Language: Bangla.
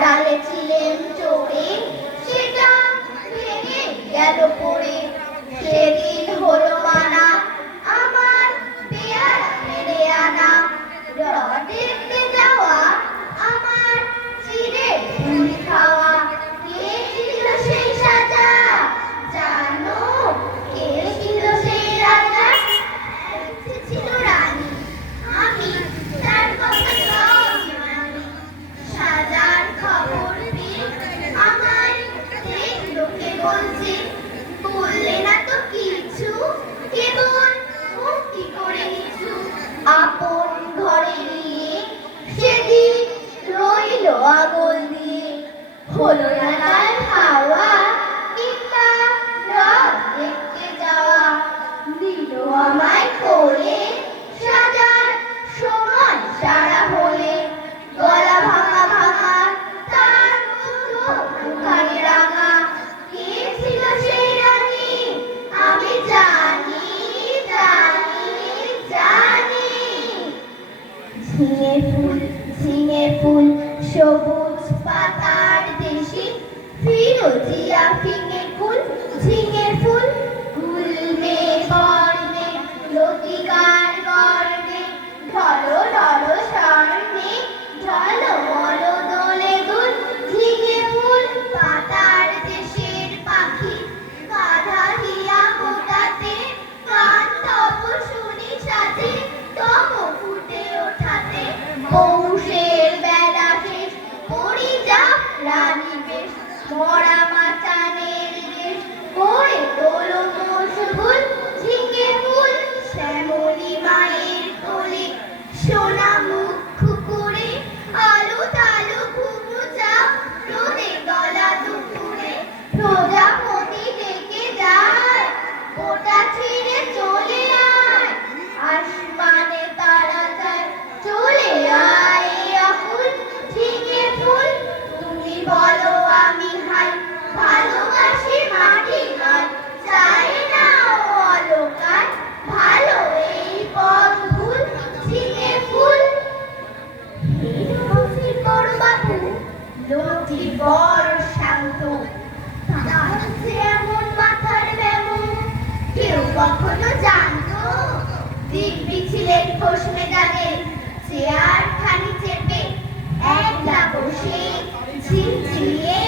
ডালে ছিলেন চড়ে, সেটা ভেঙে গেল পড়ে। সেদিন হলো মানা আমার পেয়ারা মেরে আনা। দেখতে যাওয়া আমার চিড়ে ফুল খাওয়া। কে ছিল সেই সাজা জানো? কে ছিল সেই রাজা? ছিল রানী, আমি তার কথা সব মানি। সাজার খবর পেয়ে আমার লোকে বলছে, বললে না তো কিছু, কেবল মুক্তি করে নিছু। আপন ঘরে নিয়ে সেদিন রইল আগল দিয়ে। হলো না তার খাওয়া কিংবা রথ দেখতে যাওয়া। দিল আমায় করে সাজার সময় সারা হলে। গলা ভাঙা ভাঙা তার মুখখানি রাঙা। কে ছিল সেই রানী? আমি জানি জানি জানি। ঝিঙে ফুল সবুজ পাতার দেশে, ফিরোজিয়া ফিঙে ফুল ঝিঙে ফুল। গুলমে বর্ণে লতিকার গর্ণে, ঢলো ঢলো স্বর্ণে ঝলমল দোলে দুল। ঝিঙে ফুল পাতার দেশের পাখি, গাধা হিয়া গোটাতে গান তব শুনি সাজে। তব ফুটে ওঠাতে পৌষের বেলা শেষ, পরিযাপ রানী বেশ। মরা মাচানের দেশ করে তোলো মশগুল। ঝিঙে ফুল শ্যামলী মায়ের কোলে, সোনা মুখ করে আলো তালো ঘুঘু চাপ। রোদে গলা দুপুরে প্রজাপতি ডেকে যায়, ওটা ছেড়ে চলে আয়। আসমানে তারা যায়, চলে আয় আকুল। ঝিঙে ফুল তুমি বলো আমি হাই, ভালোবাসি মাটি গান। চাই না অলকার, ভালো এই পথ ভুল। ঝিঙে ফুল বড় বাবু লোকটি বড় শান্ত, তার যে এমন মাথার ব্যামো কেউ কখনো জানতো? দিব্যি ছিলেন খোশ মেজাজের, চেয়ার খানি চেপে একলা বসে ঝিমঝিমিয়ে